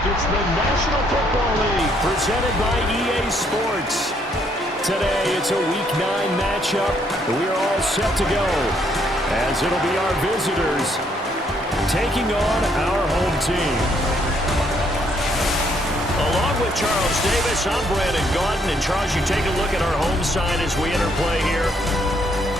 It's the National Football League presented by EA Sports. Today, it's a Week 9 matchup. We are all set to go, as it'll be our visitors taking on our home team. Along with Charles Davis, I'm Brandon Gaunton. And Charles, you take a look at our home side as we enter play here.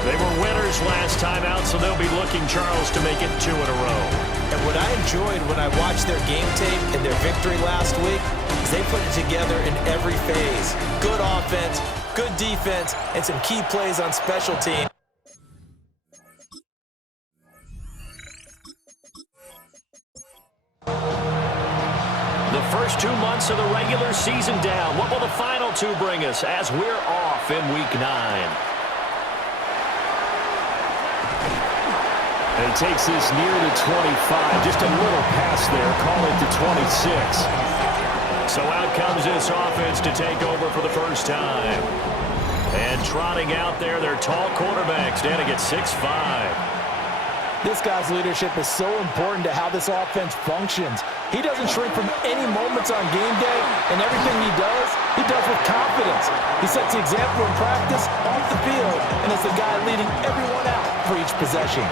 They were winners last time out, so they'll be looking, Charles, to make it 2 in a row. And what I enjoyed when I watched their game tape and their victory last week is they put it together in every phase. Good offense, good defense, and some key plays on special teams. The first 2 months of the regular season down. What will the final 2 bring us as we're off in Week 9? And he takes this near the 25. Just a little pass there. Call it the 26. So out comes this offense to take over for the first time. And trotting out there, their tall quarterback standing at 6'5". This guy's leadership is so important to how this offense functions. He doesn't shrink from any moments on game day, and everything he does with confidence. He sets the example in practice, off the field, and is the guy leading everyone out for each possession.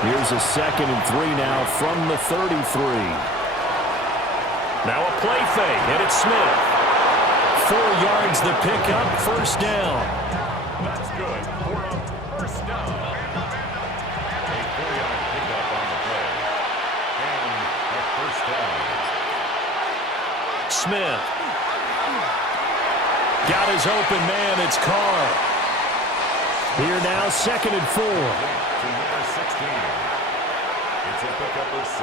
Here's a 2nd and 3 now from the 33. Now a play fake, and it's Smith. 4 yards the pickup, first down. That's good. First down. A 4-yard pickup on the play. And a first down. Smith. Got his open man, it's Carr. Here now, 2nd and 4. To number 16. It's a pickup of 6.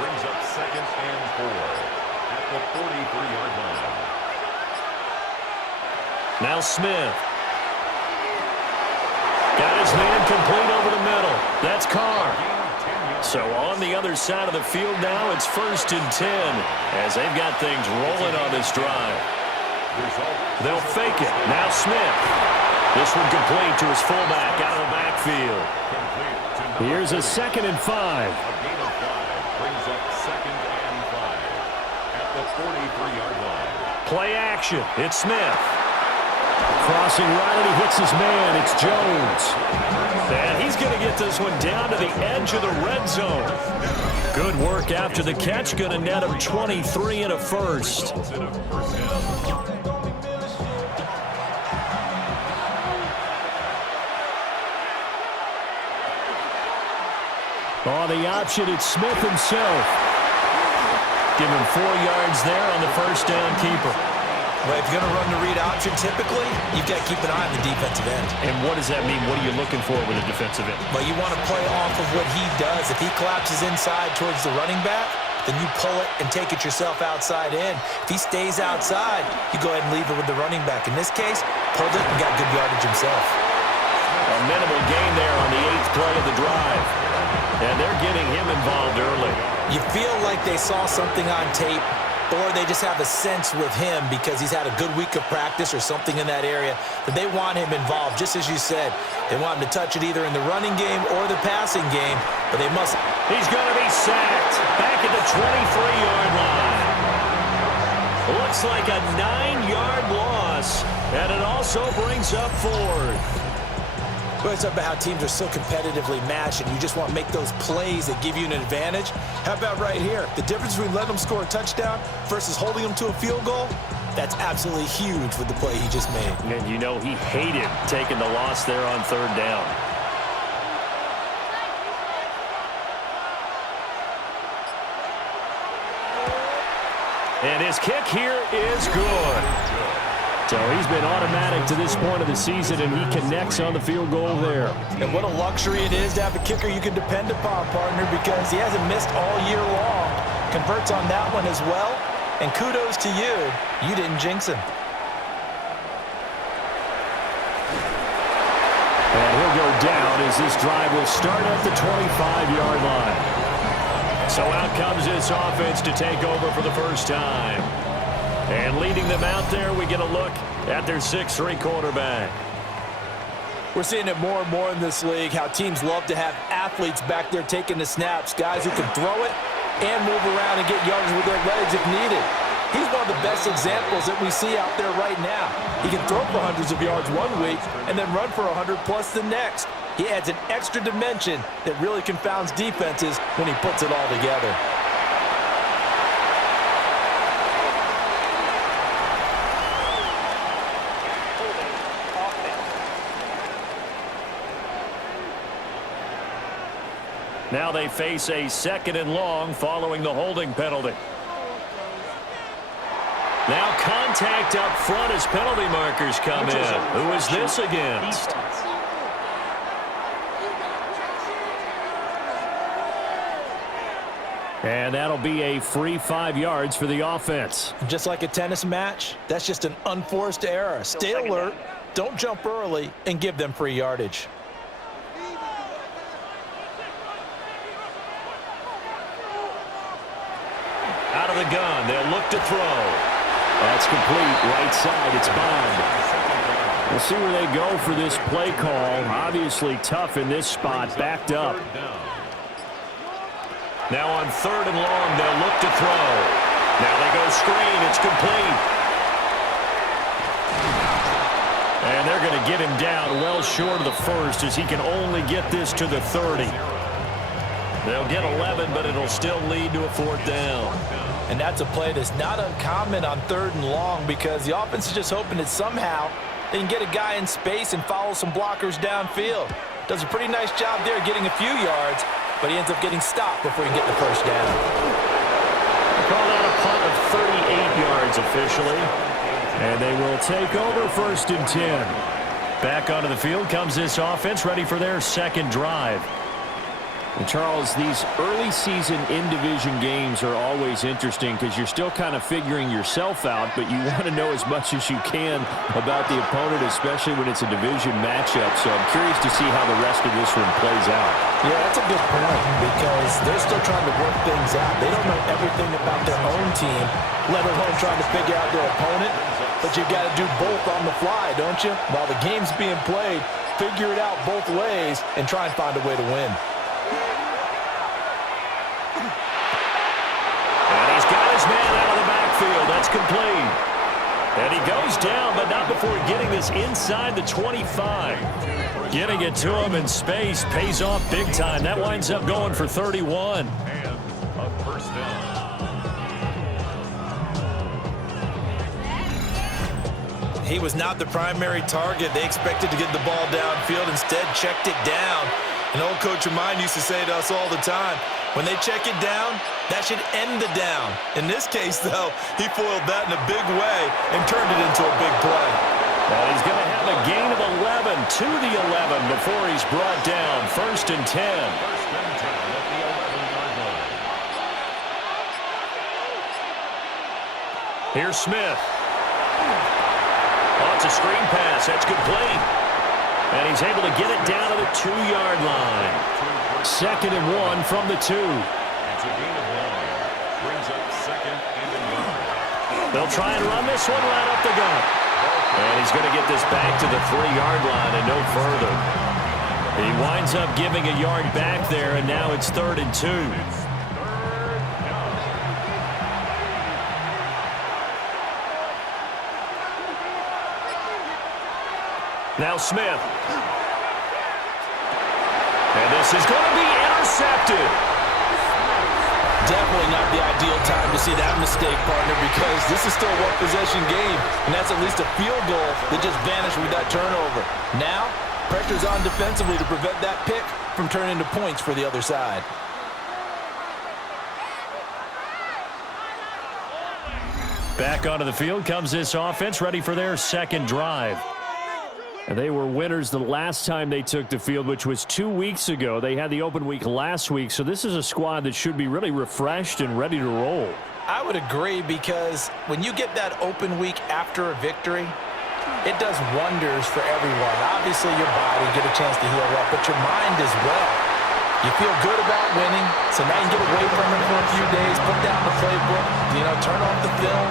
Brings up 2nd and 4 at the 43-yard line. Now Smith. Got his man complete over the middle. That's Carr. So on the other side of the field now, it's 1st and 10 as they've got things rolling on this drive. They'll fake it. Now Smith. This one complete to his fullback out of the backfield. Here's a 2nd and 5. A gain of 5 brings up 2nd and 5 at the 43-yard line. Play action. It's Smith. Crossing right, and he hits his man. It's Jones. And he's going to get this one down to the edge of the red zone. Good work after the catch. Going to net him 23 and a first. On the option, it's Smith himself. Give him 4 yards there on the first down keeper. Well, if you're going to run the read option, typically, you've got to keep an eye on the defensive end. And what does that mean? What are you looking for with a defensive end? Well, you want to play off of what he does. If he collapses inside towards the running back, then you pull it and take it yourself outside in. If he stays outside, you go ahead and leave it with the running back. In this case, pulled it and got good yardage himself. A minimal gain there on the 8th play of the drive. And they're getting him involved early. You feel like they saw something on tape, or they just have a sense with him because he's had a good week of practice or something in that area that they want him involved. Just as you said, they want him to touch it either in the running game or the passing game, but they must. He's going to be sacked back at the 23-yard line. Looks like a 9-yard loss, and it also brings up 4th. Well, it's about how teams are so competitively matched, and you just want to make those plays that give you an advantage. How about right here? The difference between letting them score a touchdown versus holding them to a field goal, that's absolutely huge with the play he just made. And you know he hated taking the loss there on 3rd down. And his kick here is good. So he's been automatic to this point of the season, and he connects on the field goal there. And what a luxury it is to have a kicker you can depend upon, partner, because he hasn't missed all year long. Converts on that one as well. And kudos to you. You didn't jinx him. And he'll go down as this drive will start at the 25-yard line. So out comes this offense to take over for the first time. And leading them out there, we get a look at their 6'3" quarterback. We're seeing it more and more in this league, how teams love to have athletes back there taking the snaps, guys who can throw it and move around and get yards with their legs if needed. He's one of the best examples that we see out there right now. He can throw for hundreds of yards one week and then run for 100+ the next. He adds an extra dimension that really confounds defenses when he puts it all together. Now they face a 2nd and long following the holding penalty. Now contact up front as penalty markers come in. Who is this against? And that'll be a free 5 yards for the offense. Just like a tennis match, that's just an unforced error. Stay alert, don't jump early, and give them free yardage. Out of the gun, they'll look to throw. That's complete. Right side, it's Bond. We'll see where they go for this play call. Obviously tough in this spot, backed up. Now on 3rd and long, they'll look to throw. Now they go screen. It's complete. And they're going to get him down well short of the first as he can only get this to the 30. They'll get 11, but it'll still lead to a 4th down. And that's a play that's not uncommon on 3rd and long because the offense is just hoping that somehow they can get a guy in space and follow some blockers downfield. Does a pretty nice job there getting a few yards, but he ends up getting stopped before he can get the first down. Call that a punt of 38 yards officially. And they will take over 1st and 10. Back onto the field comes this offense, ready for their 2nd drive. And Charles, these early season in-division games are always interesting because you're still kind of figuring yourself out, but you want to know as much as you can about the opponent, especially when it's a division matchup. So I'm curious to see how the rest of this one plays out. Yeah, that's a good point because they're still trying to work things out. They don't know everything about their own team, let alone trying to figure out their opponent. But you got to do both on the fly, don't you? While the game's being played, figure it out both ways and try and find a way to win. Man out of the backfield. That's complete. And he goes down, but not before getting this inside the 25. Getting it to him in space pays off big time. That winds up going for 31. And a 1st down. He was not the primary target. They expected to get the ball downfield. Instead, checked it down. An old coach of mine used to say to us all the time, when they check it down, that should end the down. In this case, though, he foiled that in a big way and turned it into a big play. And he's going to have a gain of 11 to the 11 before he's brought down. 1st and 10. 1st and 10 at the 11-yard line. Here's Smith. Oh, it's a screen pass. That's complete. And he's able to get it down to the 2-yard line. 2nd and 1 from the 2. It's a gain of 1. Brings up 2nd and 1. They'll try and run this one right up the gut. And he's going to get this back to the 3-yard line and no further. He winds up giving a yard back there, and now it's 3rd and 2. Now Smith. And this is going to be intercepted. Definitely not the ideal time to see that mistake, partner, because this is still a one-possession game, and that's at least a field goal that just vanished with that turnover. Now, pressure's on defensively to prevent that pick from turning into points for the other side. Back onto the field comes this offense, ready for their 2nd drive. And they were winners the last time they took the field, which was 2 weeks ago. They had the open week last week, so this is a squad that should be really refreshed and ready to roll. I would agree because when you get that open week after a victory, it does wonders for everyone. Obviously, your body, get a chance to heal up, but your mind as well. You feel good about winning, so now you can get away from it for a few days, put down the playbook, turn off the film.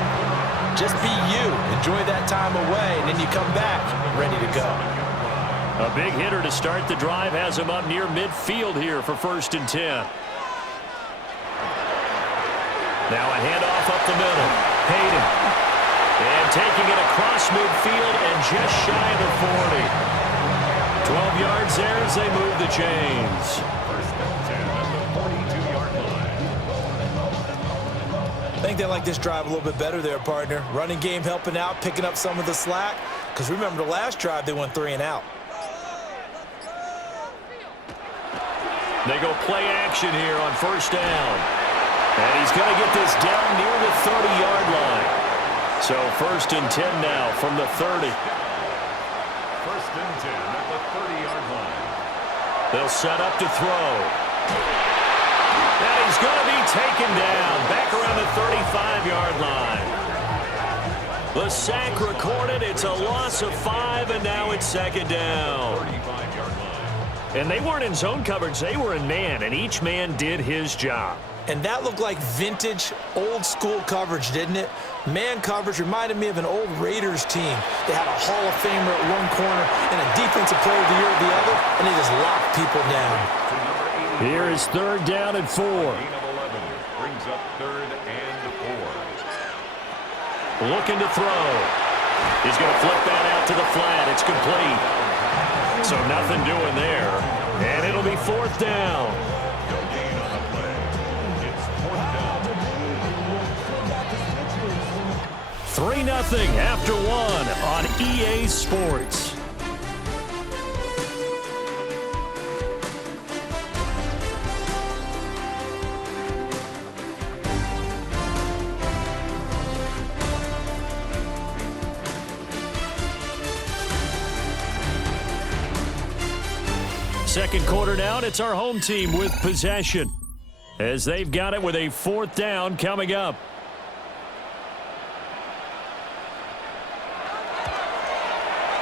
Just be you. Enjoy that time away, and then you come back ready to go. A big hitter to start the drive has him up near midfield here for 1st and 10. Now a handoff up the middle. Hayden. And taking it across midfield and just shy of the 40. 12 yards there as they move the chains. First and 10 at the 42-yard line. I think they like this drive a little bit better there, partner. Running game helping out, picking up some of the slack. Because remember the last drive, they went 3 and out. They go play action here on first down. And he's going to get this down near the 30-yard line. So first and 10 now from the 30. First and 10 at the 30-yard line. They'll set up to throw. And he's going to be taken down back around the 35-yard line. The sack recorded. It's a loss of 5, and now it's second down. 35-yard line. And they weren't in zone coverage. They were in man, and each man did his job. And that looked like vintage, old-school coverage, didn't it? Man coverage reminded me of an old Raiders team. They had a Hall of Famer at one corner and a Defensive Player of the Year at the other, and they just locked people down. Here is third down and 4. Gain of 11 brings up third and 4. Looking to throw. He's going to flip that out to the flat. It's complete. So nothing doing there. And it'll be fourth down. No gain on the play. It's fourth down. 3-0 after 1 on EA Sports. Second quarter down, it's our home team with possession as they've got it with a fourth down coming up.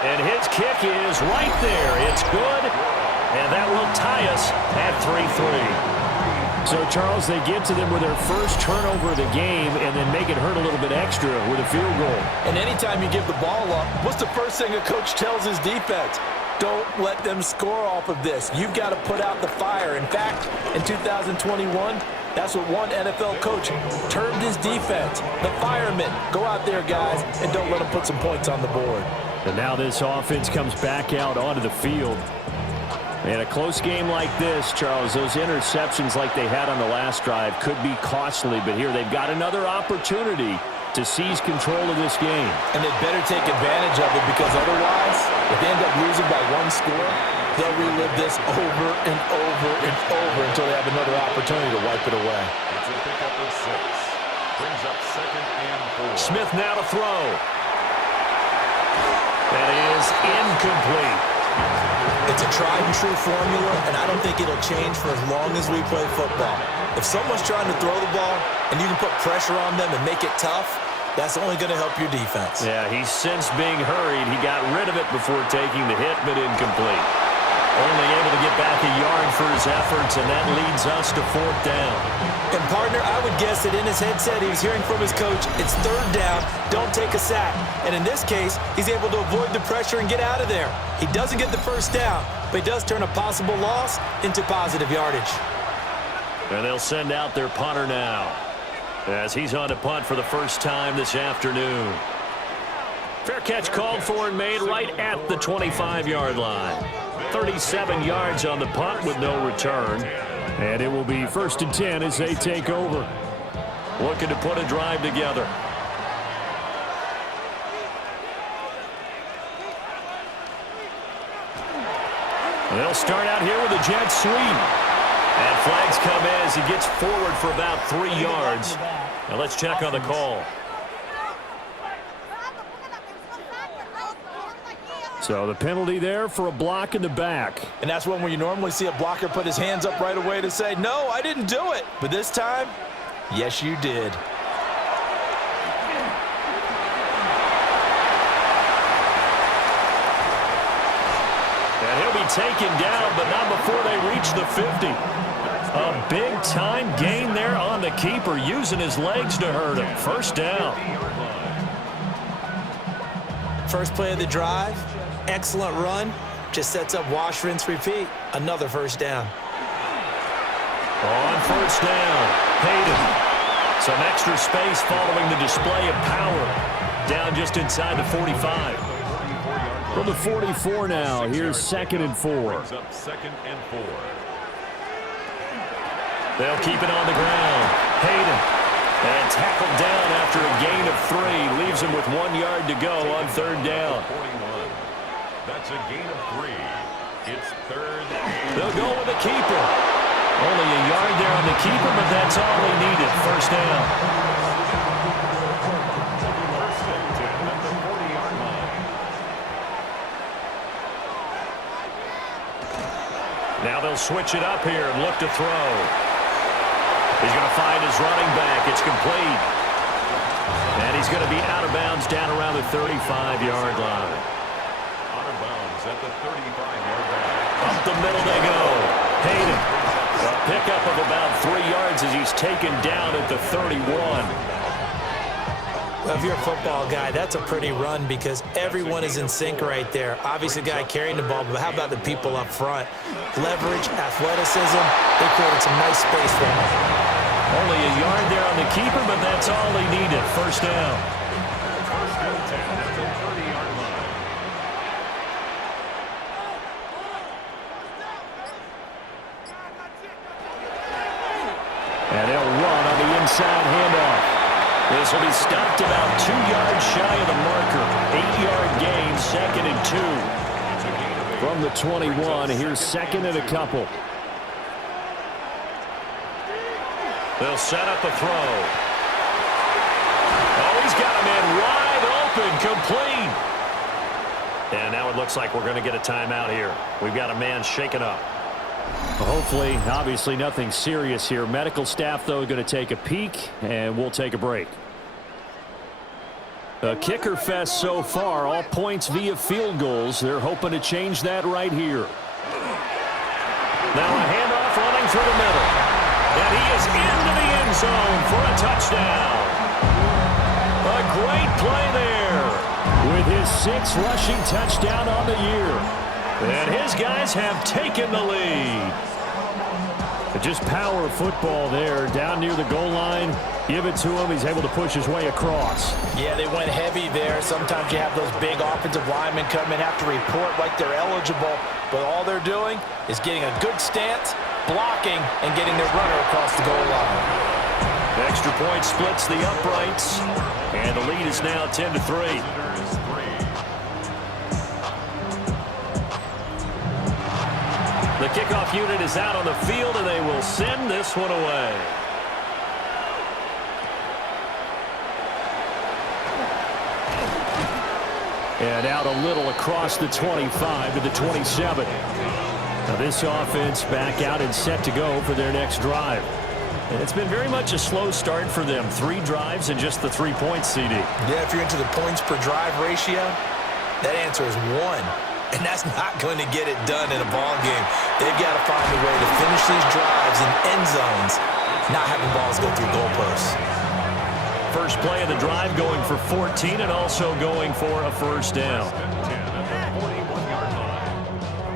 And his kick is right there. It's good, and that will tie us at 3-3. So, Charles, they get to them with their first turnover of the game and then make it hurt a little bit extra with a field goal. And anytime you give the ball up, what's the first thing a coach tells his defense? Don't let them score off of this. You've got to put out the fire. In fact, in 2021, that's what one NFL coach termed his defense. The firemen. Go out there, guys, and don't let them put some points on the board. And now this offense comes back out onto the field. In a close game like this, Charles, those interceptions like they had on the last drive could be costly, but here they've got another opportunity to seize control of this game. And they better take advantage of it, because otherwise, if they end up losing by one score, they'll relive this over and over and over until they have another opportunity to wipe it away. It's a pickup of 6. Brings up second and 4. Smith now to throw. That is incomplete. It's a tried-and-true formula, and I don't think it'll change for as long as we play football. If someone's trying to throw the ball and you can put pressure on them and make it tough, that's only going to help your defense. Yeah, he's since being hurried. He got rid of it before taking the hit, but incomplete. Only able to get back a yard for his efforts, and that leads us to fourth down. And, partner, I would guess that in his headset he was hearing from his coach, it's third down, don't take a sack. And in this case, he's able to avoid the pressure and get out of there. He doesn't get the first down, but he does turn a possible loss into positive yardage. And they'll send out their punter now, as he's on to punt for the first time this afternoon. Fair catch called for and made right at the 25-yard line. 37 yards on the punt with no return. And it will be first and 10 as they take over. Looking to put a drive together. They'll start out here with a jet sweep. And flags come in as he gets forward for about 3 yards. Now let's check on the call. So the penalty there for a block in the back. And that's one where you normally see a blocker put his hands up right away to say, no, I didn't do it. But this time, yes, you did. And he'll be taken down, but not before they reach the 50. A big-time gain there on the keeper, using his legs to hurt him. First down. First play of the drive, excellent run. Just sets up wash, rinse, repeat. Another first down. On first down, Hayden. Some extra space following the display of power. Down just inside the 45. From the 44 now, here's 2nd and 4. Second and 4. They'll keep it on the ground. Hayden. And tackled down after a gain of 3. Leaves him with 1 yard to go on 3rd down. 41. That's a gain of 3. It's 3rd. They'll go with the keeper. Only a yard there on the keeper, but that's all they needed. 1st down. First and 10 at the 40-yard line. Now they'll switch it up here and look to throw. He's going to find his running back. It's complete. And he's going to be out of bounds down around the 35-yard line. Out of bounds at the 35-yard line. Up the middle they go. Hayden. A pickup of about 3 yards as he's taken down at the 31. Well, if you're a football guy, that's a pretty run because everyone is in sync right there. Obviously, the guy carrying the ball, but how about the people up front? Leverage, athleticism, they created some nice space for him. Only a yard there on the keeper, but that's all they needed. 1st down. First and 10 at the 30-yard line. And they'll run on the inside handoff. This will be stopped about 2 yards shy of the marker. 8-yard gain, 2nd and 2. From the 21, here's 2nd and a couple. They'll set up a throw. Oh, he's got a man wide open, complete. And now it looks like we're going to get a timeout here. We've got a man shaken up. Hopefully, obviously nothing serious here. Medical staff, though, going to take a peek, and we'll take a break. A kicker fest so far, all points via field goals. They're hoping to change that right here. Now a handoff running through the middle. And he is into the end zone for a touchdown. A great play there. With his 6th rushing touchdown on the year. And his guys have taken the lead. Just power football there, down near the goal line. Give it to him. He's able to push his way across. Yeah, they went heavy there. Sometimes you have those big offensive linemen come in, have to report like they're eligible. But all they're doing is getting a good stance, blocking, and getting their runner across the goal line. Extra point splits the uprights. And the lead is now 10-3. The kickoff unit is out on the field, and they will send this one away. And out a little across the 25 to the 27. Now this offense back out and set to go for their next drive. And it's been very much a slow start for them. 3 drives and just the 3 points, CD. Yeah, if you're into the points per drive ratio, that answer is 1. And that's not going to get it done in a ball game. They've got to find a way to finish these drives in end zones, not having balls go through goalposts. First play of the drive going for 14 and also going for a 1st down.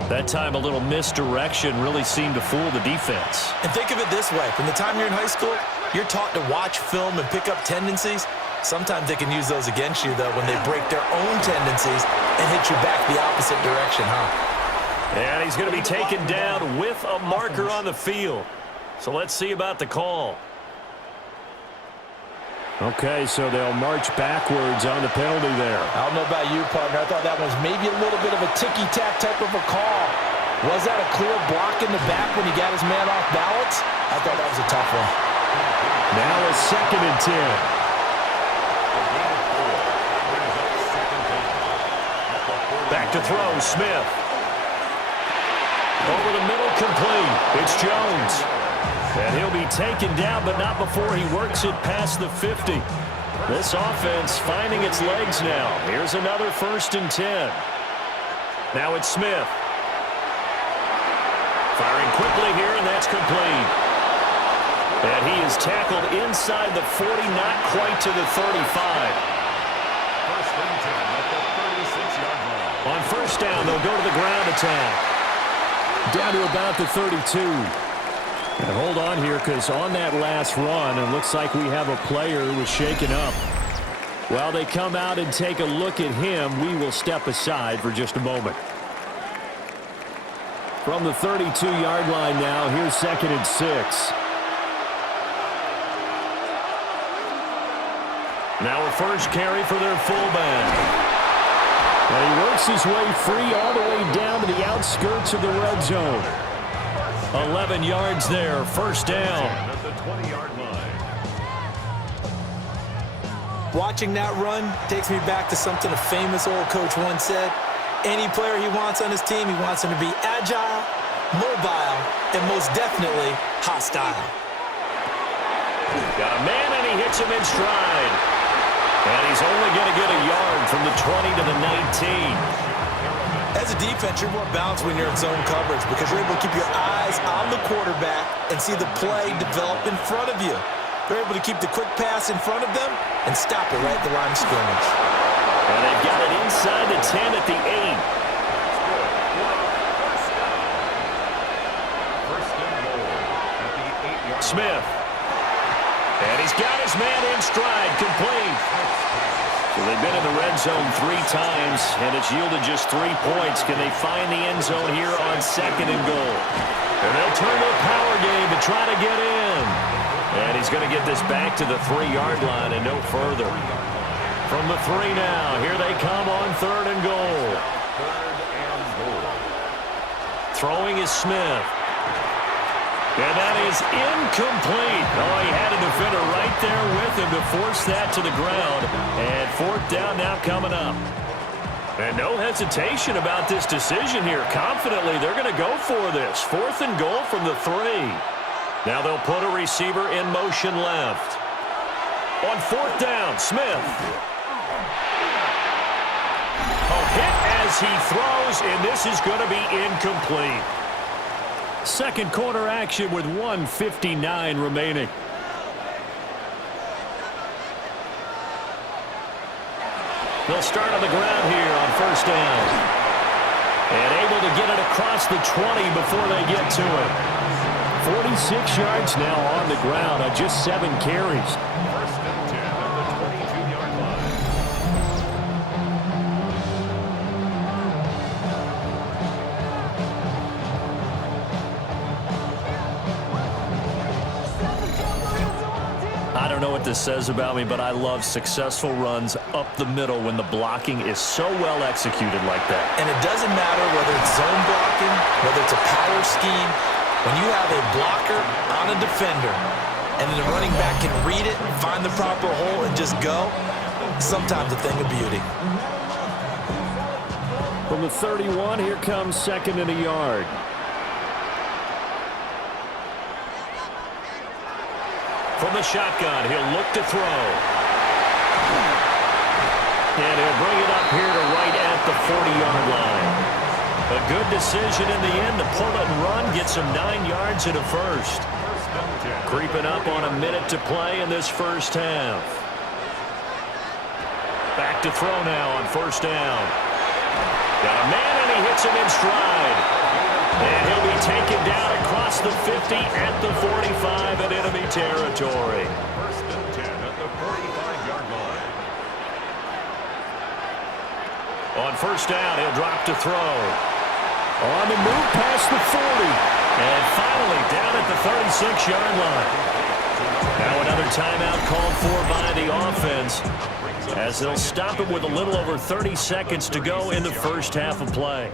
That time a little misdirection really seemed to fool the defense. And think of it this way. From the time you're in high school, you're taught to watch film and pick up tendencies. Sometimes they can use those against you, though, when they break their own tendencies and hit you back the opposite direction, huh? And he's going to be taken down with a marker on the field. So let's see about the call. Okay, so they'll march backwards on the penalty there. I don't know about you, partner. I thought that was maybe a little bit of a ticky-tack type of a call. Was that a clear block in the back when he got his man off balance? I thought that was a tough one. Now a 2nd and 10. Back to throw, Smith. Over the middle, complete. It's Jones. And he'll be taken down, but not before he works it past the 50. This offense finding its legs now. Here's another 1st and 10. Now it's Smith. Firing quickly here, and that's complete. And he is tackled inside the 40, not quite to the 35. On 1st down, they'll go to the ground attack. Down to about the 32. And hold on here, because on that last run, it looks like we have a player who was shaken up. While they come out and take a look at him, we will step aside for just a moment. From the 32-yard line now, here's 2nd and 6. Now a first carry for their fullback. And he works his way free all the way down to the outskirts of the red zone. 11 yards there, first down. At the 20-yard line. Watching that run takes me back to something a famous old coach once said. Any player he wants on his team, he wants him to be agile, mobile, and most definitely hostile. Got a man, and he hits him in stride. And he's only going to get a yard from the 20 to the 19. As a defense, you're more balanced when you're in zone coverage because you're able to keep your eyes on the quarterback and see the play develop in front of you. They're able to keep the quick pass in front of them and stop it right at the line of scrimmage. And they've got it inside the 10 at the 8. First and goal at the 8-yard line. Smith. And he's got his man in stride, complete. So they've been in the red zone 3 times, and it's yielded just 3 points. Can they find the end zone here on 2nd and goal? And they'll turn to a power game to try to get in. And he's going to get this back to the 3-yard line and no further. From the 3 now, here they come on 3rd and goal. Throwing is Smith. And that is incomplete. Oh, he had a defender right there with him to force that to the ground. And 4th down now coming up. And no hesitation about this decision here. Confidently, they're going to go for this. 4th and goal from the 3. Now they'll put a receiver in motion left. On 4th down, Smith. A hit as he throws, and this is going to be incomplete. Second quarter action with 1:59 remaining. They'll start on the ground here on 1st down. And able to get it across the 20 before they get to it. 46 yards now on the ground on just 7 carries. First and 10 at the 22-yard line. I don't know what this says about me, but I love successful runs up the middle when the blocking is so well executed like that. And it doesn't matter whether it's zone blocking, whether it's a power scheme. When you have a blocker on a defender and then the running back can read it, find the proper hole, and just go, sometimes a thing of beauty. From the 31, here comes 2nd and a yard. From the shotgun, he'll look to throw. And he'll bring it up here to right at the 40-yard line. A good decision in the end to pull it and run, get some 9 yards and a first. Creeping up on a minute to play in this first half. Back to throw now on 1st down. Got a man, and he hits him in stride. And he'll be taken down across the 50 at the 45 in enemy territory. First and 10 at the 45-yard line. On 1st down, he'll drop to throw. On the move past the 40. And finally down at the 36-yard line. Now another timeout called for by the offense as they'll stop it with a little over 30 seconds to go in the first half of play.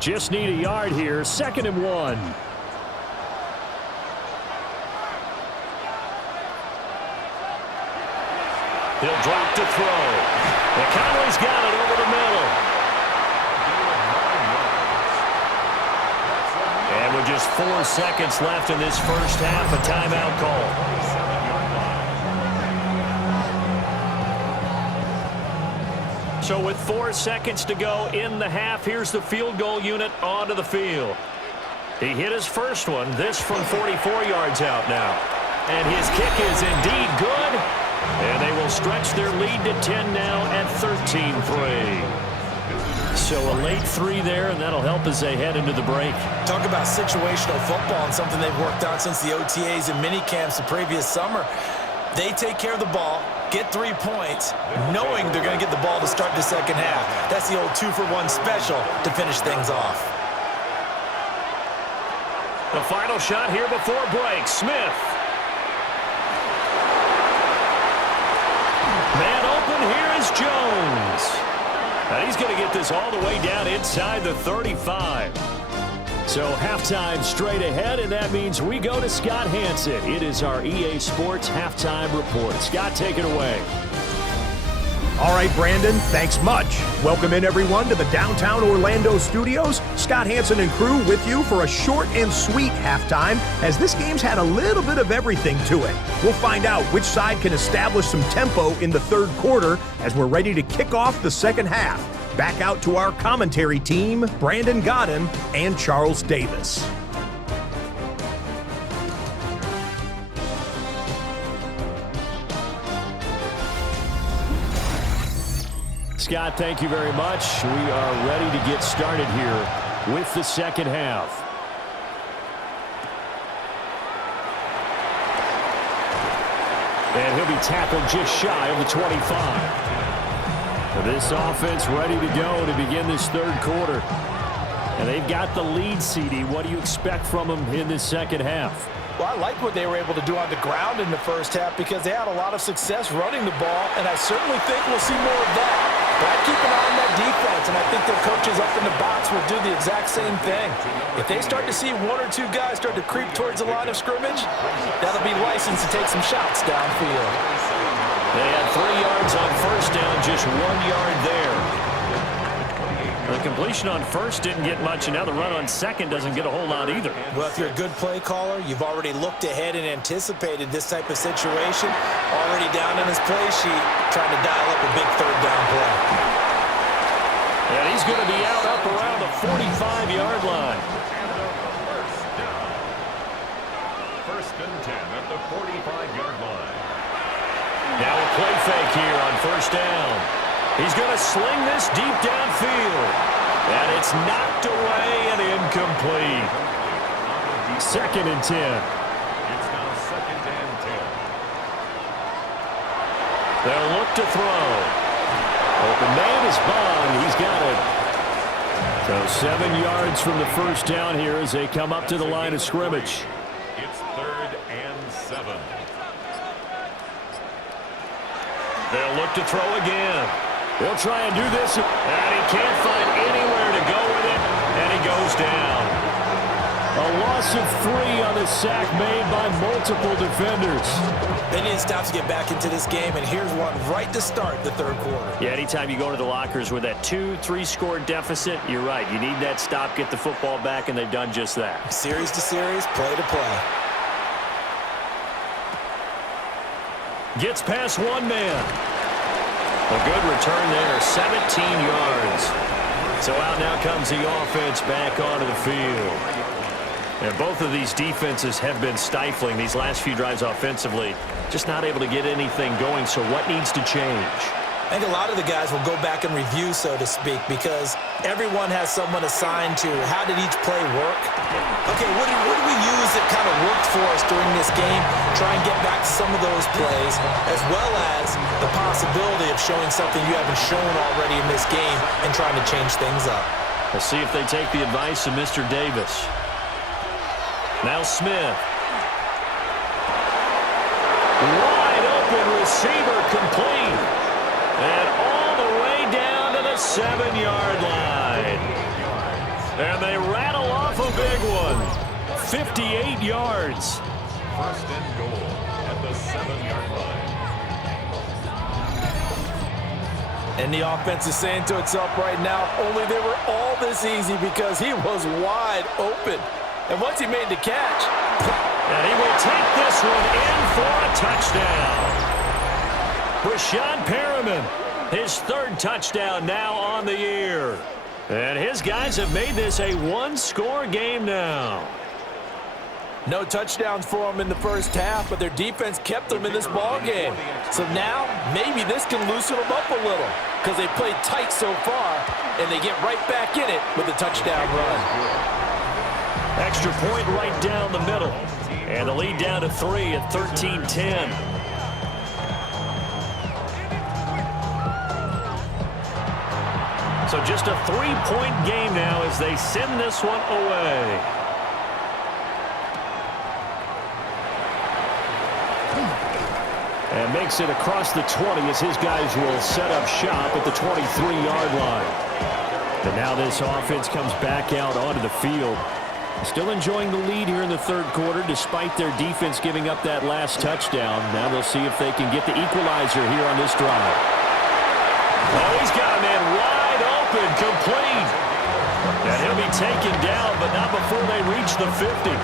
Just need a yard here. 2nd and 1. He'll drop to throw. And Conley's got it over the middle. And with just 4 seconds left in this first half, a timeout call. So with 4 seconds to go in the half, here's the field goal unit onto the field. He hit his first one, this from 44 yards out now. And his kick is indeed good. And they will stretch their lead to 10 now at 13-3. So a late 3 there, and that'll help as they head into the break. Talk about situational football and something they've worked on since the OTAs and mini camps the previous summer. They take care of the ball, get 3 points, knowing they're going to get the ball to start the second half. That's the old 2-for-1 special to finish things off. The final shot here before break. Smith. Man open, here is Jones. And he's going to get this all the way down inside the 35. So halftime straight ahead, and that means we go to Scott Hanson. It is our EA Sports Halftime Report. Scott, take it away. All right, Brandon, thanks much. Welcome in, everyone, to the downtown Orlando studios. Scott Hanson and crew with you for a short and sweet halftime, as this game's had a little bit of everything to it. We'll find out which side can establish some tempo in the third quarter as we're ready to kick off the second half. Back out to our commentary team, Brandon Godden and Charles Davis. Scott, thank you very much. We are ready to get started here with the second half. And he'll be tackled just shy of the 25. This offense ready to go to begin this third quarter. And they've got the lead, CD. What do you expect from them in this second half? Well, I like what they were able to do on the ground in the first half because they had a lot of success running the ball, and I certainly think we'll see more of that. But I keep an eye on that defense, and I think their coaches up in the box will do the exact same thing. If they start to see 1 or 2 guys start to creep towards the line of scrimmage, that'll be licensed to take some shots downfield. They had 3 yards on first down, just 1 yard there. The completion on first didn't get much, and now the run on second doesn't get a whole lot either. Well, if you're a good play caller, you've already looked ahead and anticipated this type of situation, already down in his play sheet, trying to dial up a big third down play. And he's going to be out up around the 45-yard line. First and 10 at the 45-yard line. Now a play fake here on first down. He's going to sling this deep downfield. And it's knocked away and incomplete. Second and 10. It's now second and 10. They'll look to throw. Open man is Bond. He's got it. So 7 yards from the first down here as they come up to the line of scrimmage. It's third and 7. They'll look to throw again. They'll try and do this, and he can't find anywhere to go with it, and he goes down. A loss of 3 on the sack made by multiple defenders. They need stops to get back into this game, and here's one right to start the third quarter. Yeah, anytime you go to the lockers with that 2-3 score deficit, you're right. You need that stop, get the football back, and they've done just that. Series to series, play to play. Gets past 1 man. A good return there, 17 yards. So out now comes the offense back onto the field. And both of these defenses have been stifling these last few drives offensively. Just not able to get anything going, so what needs to change? I think a lot of the guys will go back and review, so to speak, because everyone has someone assigned to how did each play work. Okay, what did we use that kind of worked for us during this game? Try and get back to some of those plays, as well as the possibility of showing something you haven't shown already in this game and trying to change things up. We'll see if they take the advice of Mr. Davis. Now Smith. Wide open receiver complete. And all the way down to the 7-yard line. And they rattle off a big one. 58 yards. First and goal at the 7-yard line. And the offense is saying to itself right now, only they were all this easy because he was wide open. And once he made the catch. And he will take this one in for a touchdown. Rashad Perriman, his 3rd touchdown now on the year. And his guys have made this a 1-score game now. No touchdowns for them in the first half, but their defense kept them in this ball game. So now, maybe this can loosen them up a little because they played tight so far, and they get right back in it with a touchdown run. Extra point right down the middle. And the lead down to 3 at 13-10. So just a 3-point game now as they send this one away. And makes it across the 20 as his guys will set up shop at the 23-yard line. And now this offense comes back out onto the field. Still enjoying the lead here in the third quarter despite their defense giving up that last touchdown. Now they'll see if they can get the equalizer here on this drive. Oh, he's got a man wide open, complete. And he'll be taken down, but not before they reach the 50.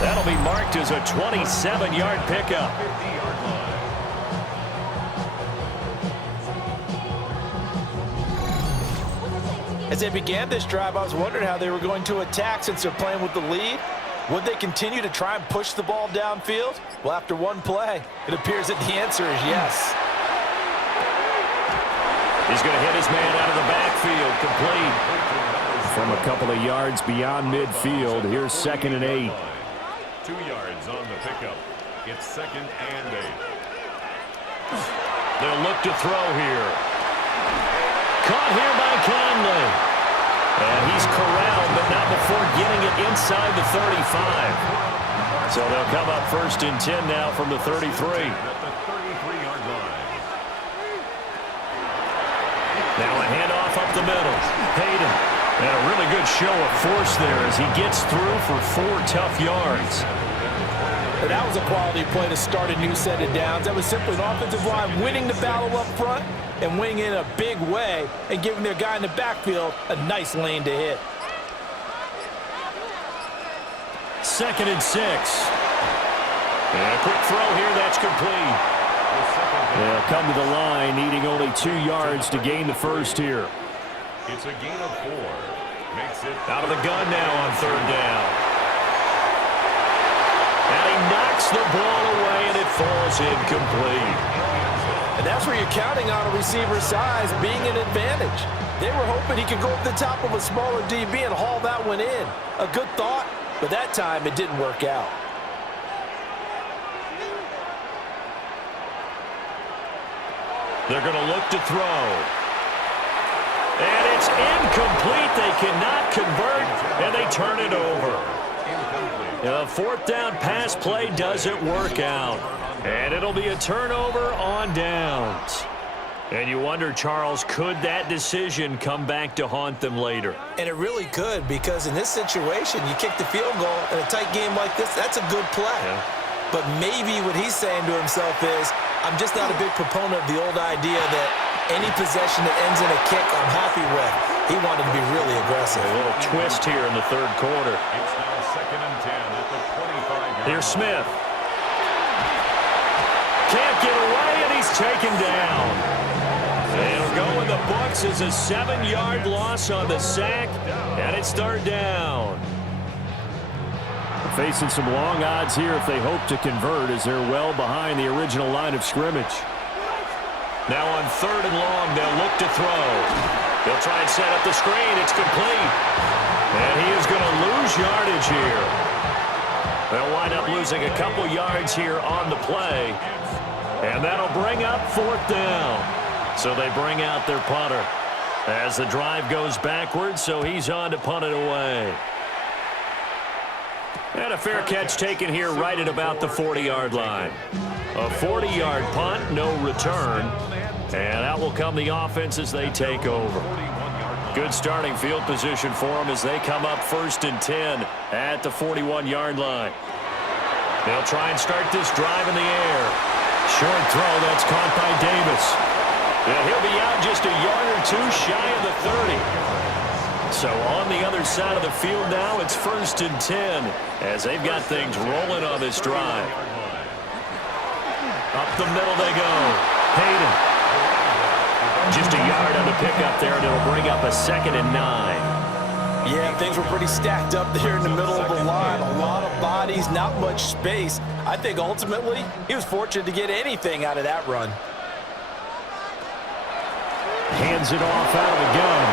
That'll be marked as a 27-yard pickup. As they began this drive, I was wondering how they were going to attack since they're playing with the lead. Would they continue to try and push the ball downfield? Well, after one play, it appears that the answer is yes. He's going to hit his man out of the backfield, complete. From a couple of yards beyond midfield, here's 2nd and 8. 2 yards on the pickup. It's 2nd and 8. They'll look to throw here. Caught here by Conley. And he's corralled, but not before getting it inside the 35. So they'll come up 1st and 10 now from the 33. At the 33-yard line. Now a handoff up the middle. Hayden. And a really good show of force there as he gets through for 4 tough yards. And that was a quality play to start a new set of downs. That was simply an offensive line winning the battle up front and winning in a big way and giving their guy in the backfield a nice lane to hit. 2nd and 6. And a quick throw here, that's complete. They'll come to the line, needing only 2 yards to gain the first here. It's a gain of 4. Makes it Out of the gun now on 3rd down. And he knocks the ball away, and it falls incomplete. And that's where you're counting on a receiver's size being an advantage. They were hoping he could go up the top of a smaller DB and haul that one in. A good thought, but that time it didn't work out. They're going to look to throw. And it's incomplete. They cannot convert, and they turn it over. The 4th down pass play doesn't work out. And it'll be a turnover on downs. And you wonder, Charles, could that decision come back to haunt them later? And it really could, because in this situation, you kick the field goal in a tight game like this, that's a good play. Yeah. But maybe what he's saying to himself is, I'm just not a big proponent of the old idea that any possession that ends in a kick I'm happy with. He wanted to be really aggressive. A little twist here in the 3rd quarter. It's now 2nd and 10 at the 25-yard line. Here's Smith. Can't get away, and he's taken down. It'll go in the books as a 7-yard loss on the sack, and it's 3rd down. Facing some long odds here if they hope to convert as they're well behind the original line of scrimmage. Now on 3rd and long, they'll look to throw. They'll try and set up the screen. It's complete. And he is going to lose yardage here. They'll wind up losing a couple yards here on the play. And that'll bring up 4th down. So they bring out their punter as the drive goes backwards, so he's on to punt it away. And a fair catch taken here right at about the 40-yard line. A 40-yard punt, no return. And that will come the offense as they take over. Good starting field position for them as they come up 1st and 10 at the 41-yard line. They'll try and start this drive in the air. Short throw, that's caught by Davis. Yeah, he'll be out just a yard or 2 shy of the 30. So on the other side of the field now, it's 1st and 10 as they've got things rolling on this drive. Up the middle they go. Hayden. Just a yard on the pickup there, and it'll bring up a 2nd and 9. Yeah, things were pretty stacked up there in the middle of the line. A lot of bodies, not much space. I think ultimately he was fortunate to get anything out of that run. Hands it off out of the gun.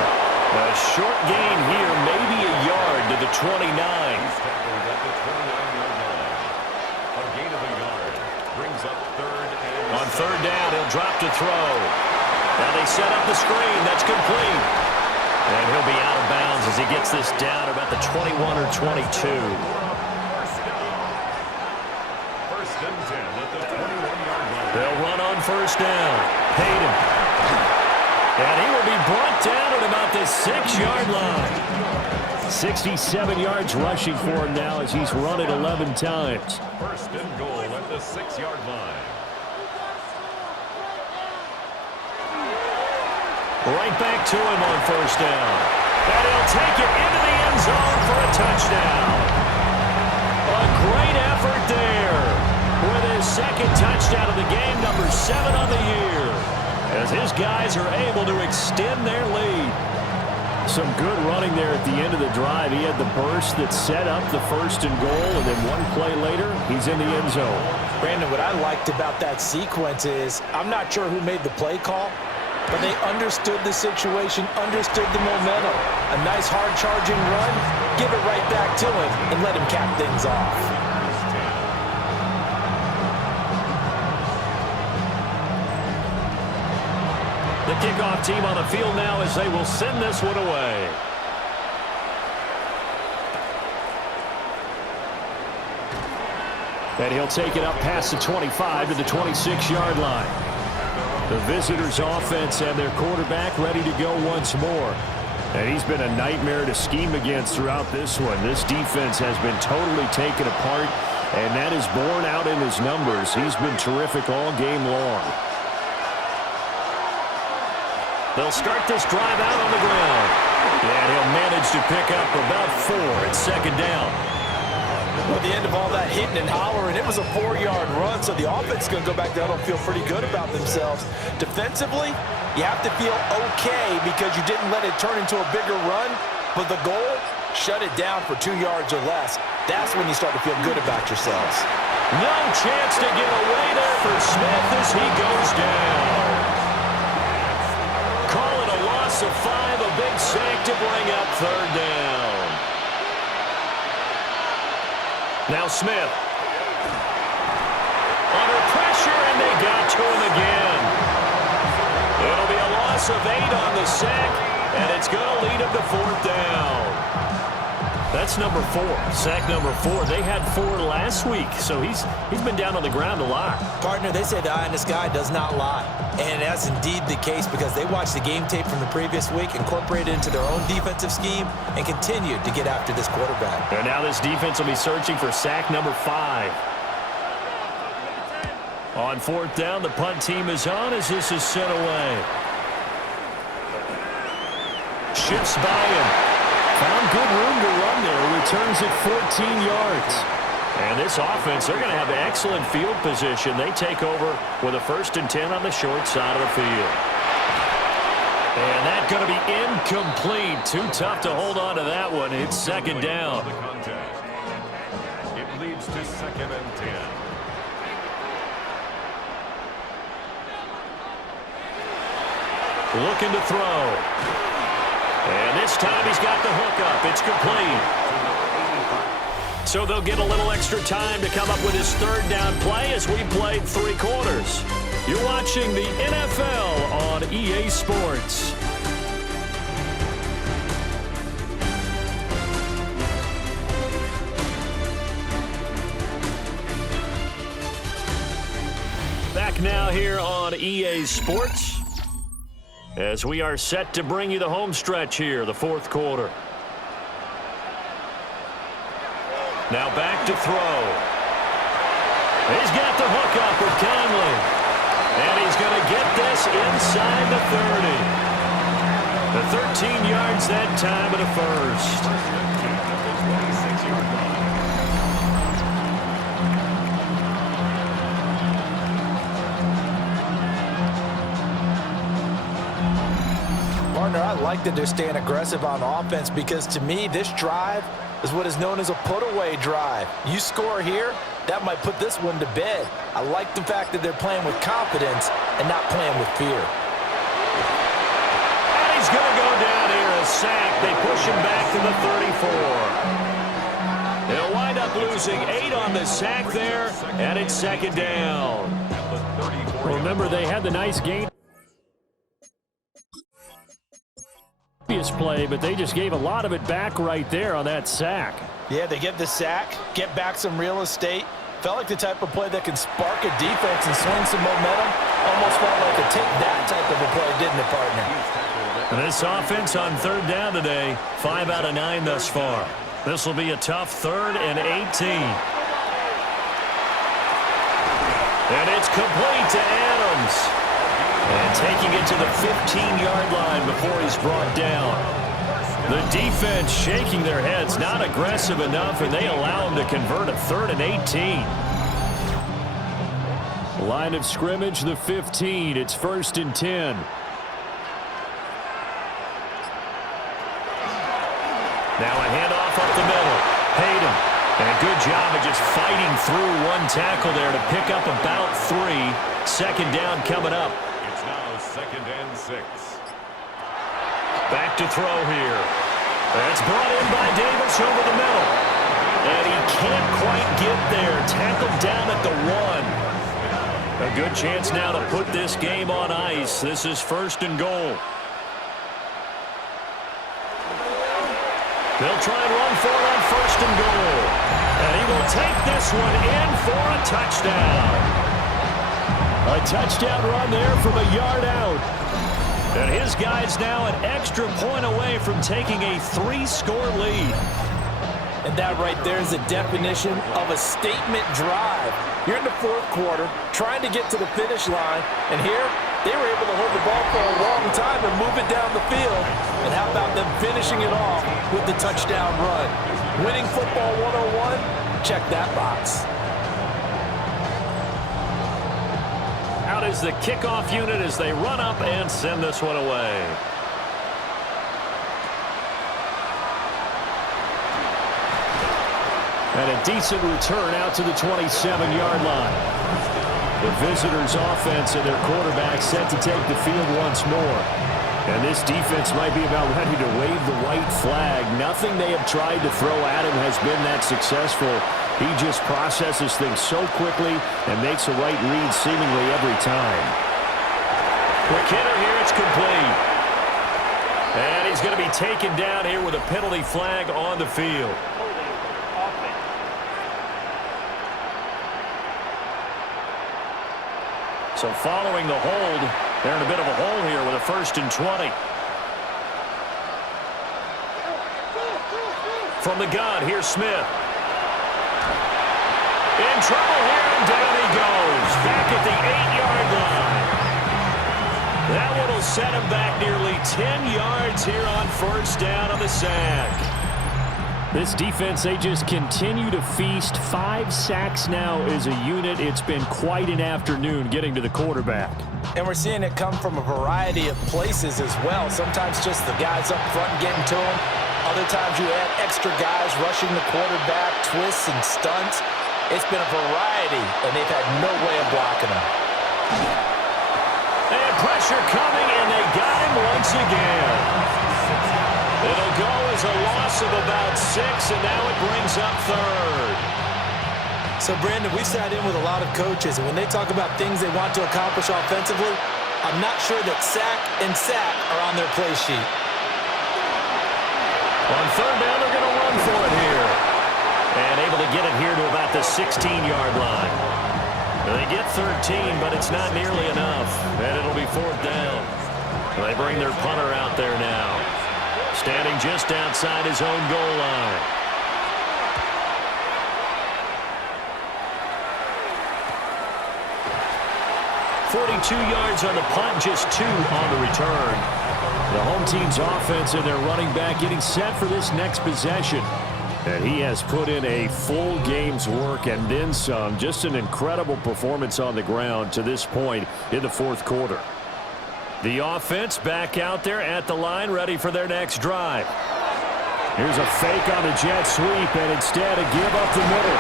A short gain here, maybe a yard to the 29. He's tackled at the 29-yard line. A gain of a yard brings up third and On third down, he'll drop to throw. Now they set up the screen. That's complete. And he'll be out of bounds as he gets this down about the 21 or 22. First and 10 at the 21-yard line. They'll run on first down. Hayden. And he will be brought down at about the 6-yard line. 67 yards rushing for him now as he's run it 11 times. First and goal at the 6-yard line. Right back to him on first down. And he'll take it into the end zone for a touchdown. A great effort there with his second touchdown of the game, number 7 on the year, as his guys are able to extend their lead. Some good running there at the end of the drive. He had the burst that set up the first and goal, and then one play later, he's in the end zone. Brandon, what I liked about that sequence is I'm not sure who made the play call, but they understood the situation, understood the momentum. A nice hard-charging run, give it right back to him, and let him cap things off. The kickoff team on the field now as they will send this one away. And he'll take it up past the 25 to the 26-yard line. The visitors' offense and their quarterback ready to go once more. And he's been a nightmare to scheme against throughout this one. This defense has been totally taken apart, and that is borne out in his numbers. He's been terrific all game long. They'll start this drive out on the ground. And he'll manage to pick up about 4 at second down. Well, at the end of all that hitting and hollering, it was a 4-yard run, so the offense is going to go back down and feel pretty good about themselves. Defensively, you have to feel okay because you didn't let it turn into a bigger run, but the goal, shut it down for 2 yards or less. That's when you start to feel good about yourselves. No chance to get away there for Smith as he goes down. Call it a loss of 5, a big sack to bring up third down. Now Smith. Under pressure, and they got to him again. It'll be a loss of 8 on the sack, and it's going to lead him to fourth down. That's number 4, sack number 4. They had 4 last week, so he's been down on the ground a lot. Partner, they say the eye in the sky does not lie. And that's indeed the case because they watched the game tape from the previous week, incorporated it into their own defensive scheme, and continued to get after this quarterback. And now this defense will be searching for sack number 5. On fourth down, the punt team is on as this is sent away. Shifts by him. Found good room to run there. Returns it 14 yards. And this offense, they're going to have excellent field position. They take over with a 1st and 10 on the short side of the field. And that's going to be incomplete. Too tough to hold on to that one. It's second down. It leads to 2nd and 10. Looking to throw. And this time he's got the hook up. It's complete. So they'll get a little extra time to come up with his third down play as we played 3 quarters. You're watching the NFL on EA Sports. Back now here on EA Sports as we are set to bring you the home stretch here, the 4th quarter. Now back to throw. He's got the hook up with Conley. And he's going to get this inside the 30. The 13 yards that time of the first. partner, I like that they're staying aggressive on offense because, to me, this drive is what is known as a put-away drive. You score here, that might put this one to bed. I like the fact that they're playing with confidence and not playing with fear. And he's going to go down here, a sack. They push him back to the 34. They'll wind up losing 8 on the sack there, and it's second down. Remember, they had the nice gain play, but they just gave a lot of it back right there on that sack. Yeah, they get the sack, get back some real estate. Felt like the type of play that can spark a defense and swing some momentum. Almost felt like a take that type of a play, didn't it, partner? This offense on third down today, 5 out of 9 thus far. This will be a tough 3rd and 18. And it's complete to Adams. And taking it to the 15-yard line before he's brought down. The defense shaking their heads, not aggressive enough, and they allow him to convert a 3rd and 18. Line of scrimmage, the 15. It's 1st and 10. Now a handoff up the middle. Hayden. And a good job of just fighting through one tackle there to pick up about 3. Second down coming up. It's now 2nd and 6. Back to throw here. That's brought in by Davis over the middle. And he can't quite get there. Tackled down at the 1. A good chance now to put this game on ice. This is 1st and goal. They'll try and run for it on 1st and goal. And he will take this one in for a touchdown. A touchdown run there from a yard out. And his guy's now an extra point away from taking a 3-score lead. And that right there is a definition of a statement drive. You're in the 4th quarter, trying to get to the finish line, and here they were able to hold the ball for a long time and move it down the field. And how about them finishing it off with the touchdown run? Winning football 101? Check that box. Out is the kickoff unit as they run up and send this one away. And a decent return out to the 27-yard line. The visitors' offense and their quarterback set to take the field once more. And this defense might be about ready to wave the white flag. Nothing they have tried to throw at him has been that successful. He just processes things so quickly and makes a right read seemingly every time. Quick hitter here, it's complete. And he's going to be taken down here with a penalty flag on the field. So following the hold, they're in a bit of a hole here with a 1st and 20. From the gun, here's Smith. In trouble here, and down he goes. Back at the 8-yard line. That one will set him back nearly 10 yards here on 1st down on the sack. This defense, they just continue to feast. 5 sacks now as a unit. It's been quite an afternoon getting to the quarterback. And we're seeing it come from a variety of places as well. Sometimes just the guys up front getting to him. Other times you add extra guys rushing the quarterback, twists and stunts. It's been a variety, and they've had no way of blocking him. And pressure coming, and they got him once again. It'll go as a loss of about 6, and now it brings up 3rd. So, Brandon, we sat in with a lot of coaches, and when they talk about things they want to accomplish offensively, I'm not sure that sack and sack are on their play sheet. On 3rd down, they're going to run for it here. And able to get it here to about the 16-yard line. They get 13, but it's not nearly enough. And it'll be 4th down. They bring their punter out there now. Standing just outside his own goal line. .42 yards on the punt, just 2 on the return. The home team's offense and their running back getting set for this next possession. And he has put in a full game's work and then some. Just an incredible performance on the ground to this point in the 4th quarter. The offense back out there at the line, ready for their next drive. Here's a fake on the jet sweep, and instead a give up the middle.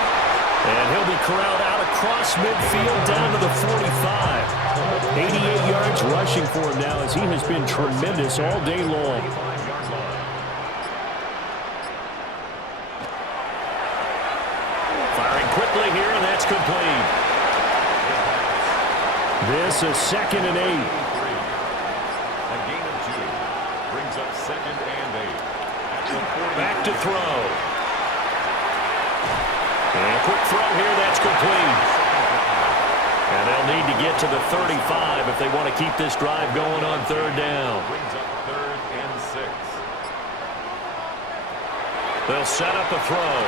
And he'll be corralled out across midfield down to the 45. 88 yards rushing for him now as he has been tremendous all day long. Firing quickly here, and that's complete. This is 2nd and 8. A gain of 2 brings up 2nd and 8. Back to throw. And a quick throw here, that's complete. And they'll need to get to the 35 if they want to keep this drive going on 3rd down. Brings up 3rd and 6. They'll set up a throw.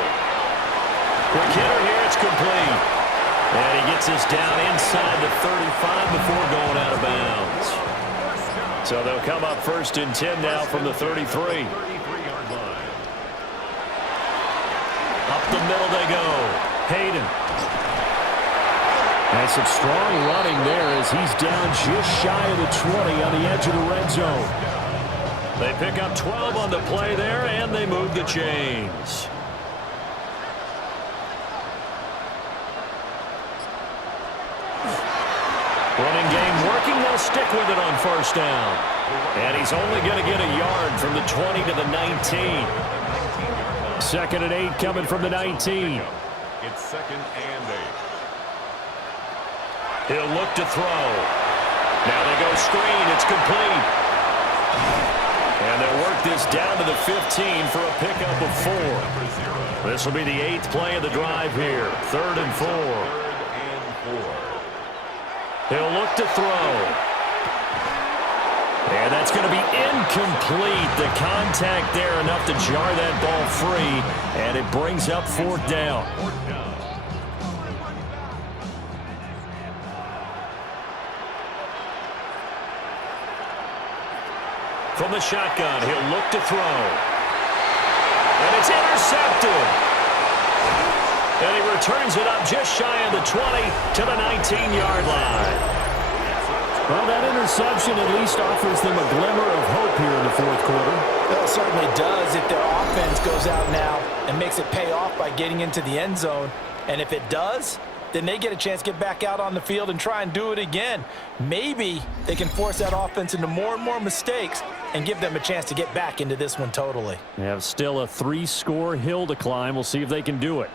Quick hitter here, it's complete. And he gets this down inside the 35 before going out of bounds. So they'll come up 1st and 10 now from the 33. 33-yard line. Up the middle they go. Hayden. And some strong running there as he's down just shy of the 20 on the edge of the red zone. They pick up 12 on the play there, and they move the chains. Running game working. They'll stick with it on 1st down. And he's only going to get a yard from the 20 to the 19. 2nd and 8 coming from the 19. It's 2nd and 8. He'll look to throw. Now they go screen. It's complete. And they'll work this down to the 15 for a pickup of 4. This will be the 8th play of the drive here. 3rd and 4. 3rd and 4. He'll look to throw. And that's going to be incomplete. The contact there enough to jar that ball free. And it brings up 4th down. From the shotgun, he'll look to throw. And it's intercepted. And he returns it up just shy of the 20 to the 19-yard line. Well, that interception at least offers them a glimmer of hope here in the 4th quarter. Well, it certainly does if their offense goes out now and makes it pay off by getting into the end zone. And if it does, then they get a chance to get back out on the field and try and do it again. Maybe they can force that offense into more and more mistakes and give them a chance to get back into this one totally. They have still a 3-score hill to climb. We'll see if they can do it.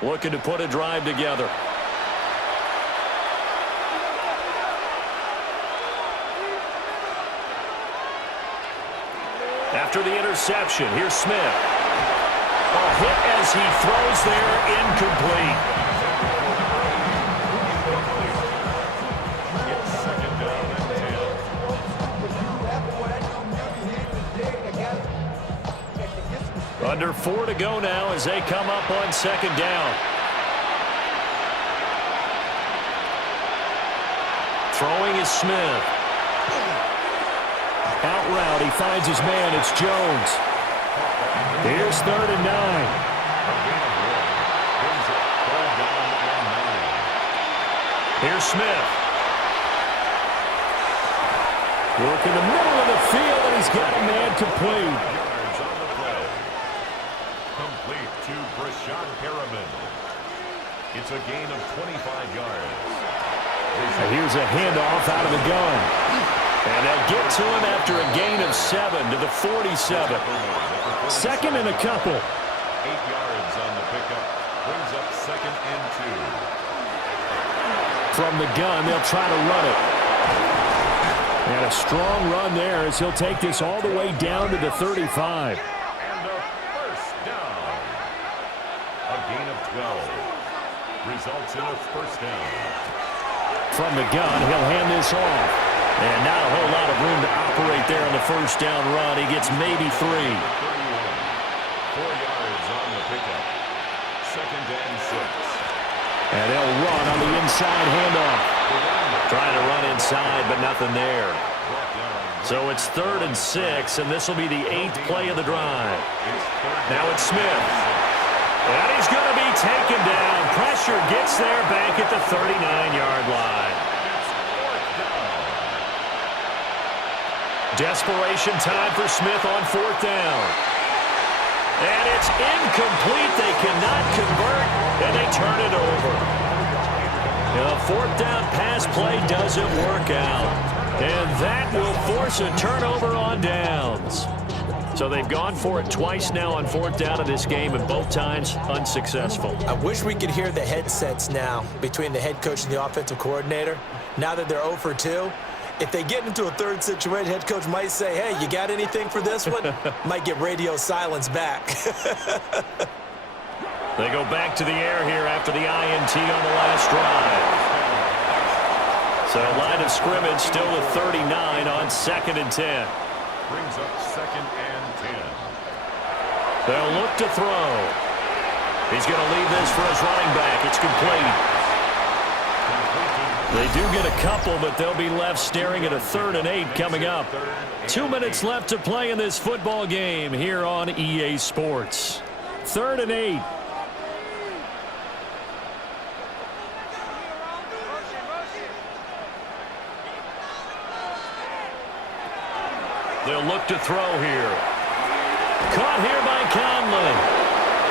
Looking to put a drive together. After the interception, here's Smith. A hit as he throws there, incomplete. Under 4 to go now as they come up on 2nd down. Throwing is Smith. Out route, he finds his man. It's Jones. Here's 3rd and 9. Here's Smith. Work in the middle of the field, and he's got a man complete. Complete to Brashad Perriman. It's a gain of 25 yards. And here's a handoff out of the gun. And they'll get to him after a gain of 7 to the 47. 2nd and a couple. 8 yards on the pickup. Brings up 2nd and 2. From the gun, they'll try to run it. And a strong run there as he'll take this all the way down to the 35. And a 1st down. A gain of 12. Results in a 1st down. From the gun, he'll hand this off. And not a whole lot of room to operate there on the 1st down run. He gets maybe 3. 4 yards on the pickup. 2nd and 6. And they'll run on the inside handoff. Trying to run inside, but nothing there. So it's 3rd and 6, and this will be the 8th play of the drive. Now it's Smith. And he's going to be taken down. Pressure gets there back at the 39-yard line. Desperation time for Smith on 4th down. And it's incomplete. They cannot convert, and they turn it over. A 4th down pass play doesn't work out. And that will force a turnover on downs. So they've gone for it twice now on 4th down in this game, and both times unsuccessful. I wish we could hear the headsets now between the head coach and the offensive coordinator. Now that they're 0 for 2, if they get into a third situation, head coach might say, hey, you got anything for this one? Might get radio silence back. They go back to the air here after the INT on the last drive. So line of scrimmage still to 39 on 2nd and 10. Brings up 2nd and 10. They'll look to throw. He's going to leave this for his running back. It's complete. They do get a couple, but they'll be left staring at a 3rd and 8 coming up. 2 minutes left to play in this football game here on EA Sports. 3rd and 8. They'll look to throw here. Caught here by Conley.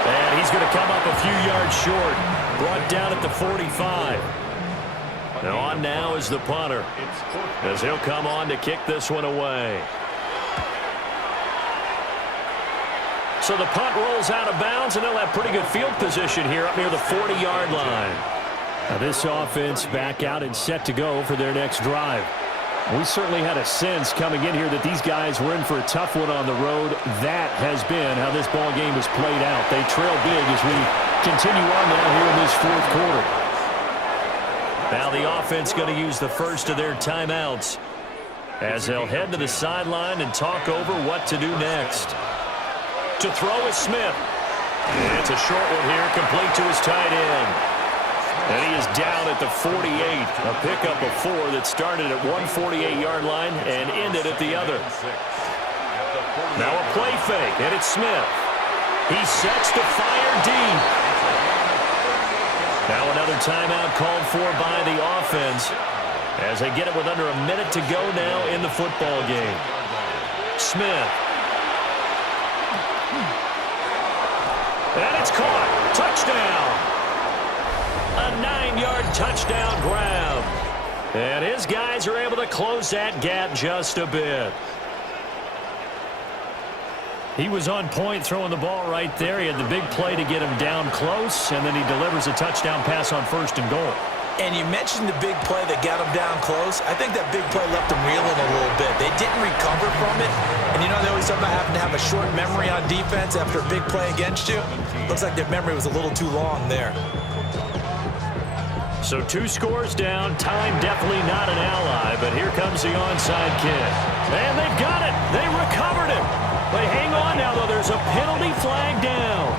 And he's going to come up a few yards short. Brought down at the 45. And on now is the punter, as he'll come on to kick this one away. So the punt rolls out of bounds, and they'll have pretty good field position here up near the 40-yard line. Now this offense back out and set to go for their next drive. We certainly had a sense coming in here that these guys were in for a tough one on the road. That has been how this ball game has played out. They trail big as we continue on now here in this 4th quarter. Now the offense going to use the first of their timeouts as they'll head to the sideline and talk over what to do next. To throw is Smith. It's a short one here, complete to his tight end. And he is down at the 48. A pickup of 4 that started at one 48-yard line and ended at the other. Now a play fake, and it's Smith. He sets to fire deep. Now another timeout called for by the offense as they get it with under a minute to go now in the football game. Smith. And it's caught. Touchdown. A 9-yard touchdown grab. And his guys are able to close that gap just a bit. He was on point throwing the ball right there. He had the big play to get him down close, and then he delivers a touchdown pass on 1st and goal. And you mentioned the big play that got him down close. I think that big play left him reeling a little bit. They didn't recover from it. And you know, they always talk about having to have a short memory on defense after a big play against you. Looks like their memory was a little too long there. So 2 scores down. Time definitely not an ally, but here comes the onside kick. And they've got it. They recovered it. But hang on now, though. There's a penalty flag down.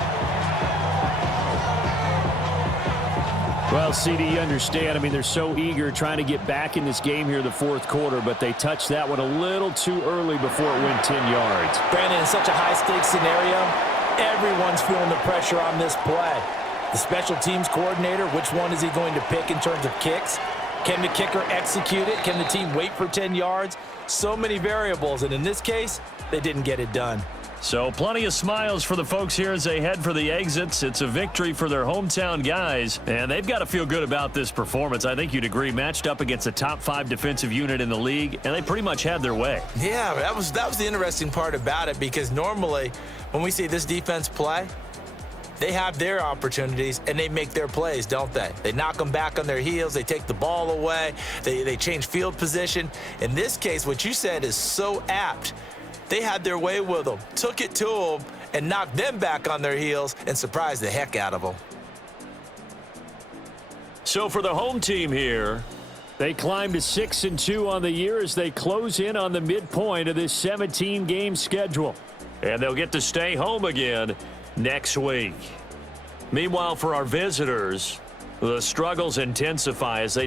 Well, CD, you understand. I mean, they're so eager trying to get back in this game here in the 4th quarter, but they touched that one a little too early before it went 10 yards. Brandon, in such a high-stakes scenario, everyone's feeling the pressure on this play. The special teams coordinator, which one is he going to pick in terms of kicks? Can the kicker execute it? Can the team wait for 10 yards? So many variables, and in this case, they didn't get it done. So plenty of smiles for the folks here as they head for the exits. It's a victory for their hometown guys, and they've got to feel good about this performance. I think you'd agree, matched up against a top 5 defensive unit in the league, and they pretty much had their way. Yeah, that was the interesting part about it, because normally when we see this defense play, they have their opportunities, and they make their plays, don't they? They knock them back on their heels. They take the ball away. They change field position. In this case, what you said is so apt. They had their way with them, took it to them, and knocked them back on their heels and surprised the heck out of them. So for the home team here, they climb to 6-2 on the year as they close in on the midpoint of this 17-game schedule. and they'll get to stay home again next week. Meanwhile, for our visitors, the struggles intensify as they